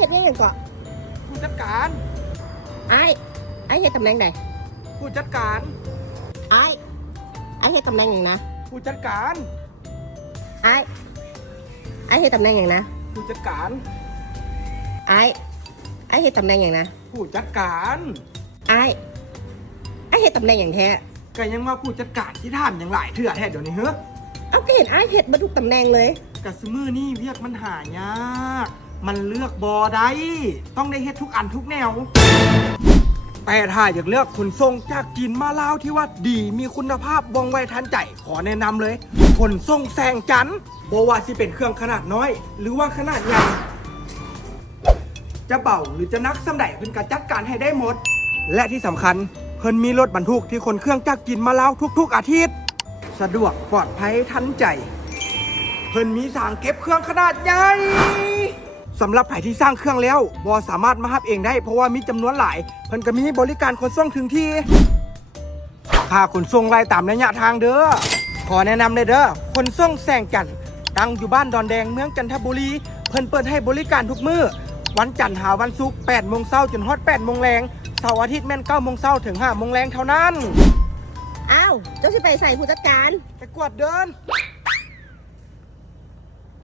เฮ็ดงานอย่างเกาะผู้จัดการ ไอ้เฮ็ดตำแหน่งใดผู้จัดการ ไอ้เฮ็ดตำแหน่งอย่างนะผู้จัดการ ไอ้เฮ็ดตำแหน่งอย่างนะผู้จัดการ ไอ้เฮ็ดตำแหน่งอย่างนะผู้จัดการ ไอ้เฮ็ดตำแหน่งอย่างแท้ก็ยังว่าผู้จัดการที่ท่านอย่างหลายเถื่อแท้เดี๋ยวนี้เฮ้อเอาก็เห็นไอ้เฮ็ดมาทุกตำแหน่งเลยกับสมือนี่เรียกมันหายากมันเลือกบอได้ต้องได้เฮ็ดทุกอันทุกแนวแต่ถ้าอยากเลือกขนส่งจากจีนมาลาวที่ว่าดีมีคุณภาพว่องไวทันใจขอแนะนำเลยขนส่งแสงจันทร์บ่ว่าสิเป็นเครื่องขนาดน้อยหรือว่าขนาดใหญ่จะเบาหรือจะนักสำใดเพิ่นก็จัดการให้ได้หมดและที่สำคัญเพิ่นมีรถบรรทุกที่ขนเครื่องจากจีนมาลาวทุกๆอาทิตย์สะดวกปลอดภัยทันใจเพิ่นมีสางเก็บเครื่องขนาดใหญ่สำหรับใครที่สร้างเครื่องแล้วบ่สามารถมารับเองได้เพราะว่ามีจำนวนหลายเพิ่นก็มีบริการขนส่งถึงที่ค่าขนส่งรายตามระยะทางเด้อขอแนะนำเลยเด้อขนส่งแสงจันทร์ตั้งอยู่บ้านดอนแดงเมืองจันทบุรีเพิ่นเปิดให้บริการทุกมื้อวันจันทร์หาวันศุกร์ 8 โมงเช้าจนฮอด 8 โมงแรงเสาร์อาทิตย์แม่น 9 โมงเช้าถึง 5 โมงแรงเท่านั้นอ้าวเจ้าสิไปใส่ผู้จัดการไปกวดเดิน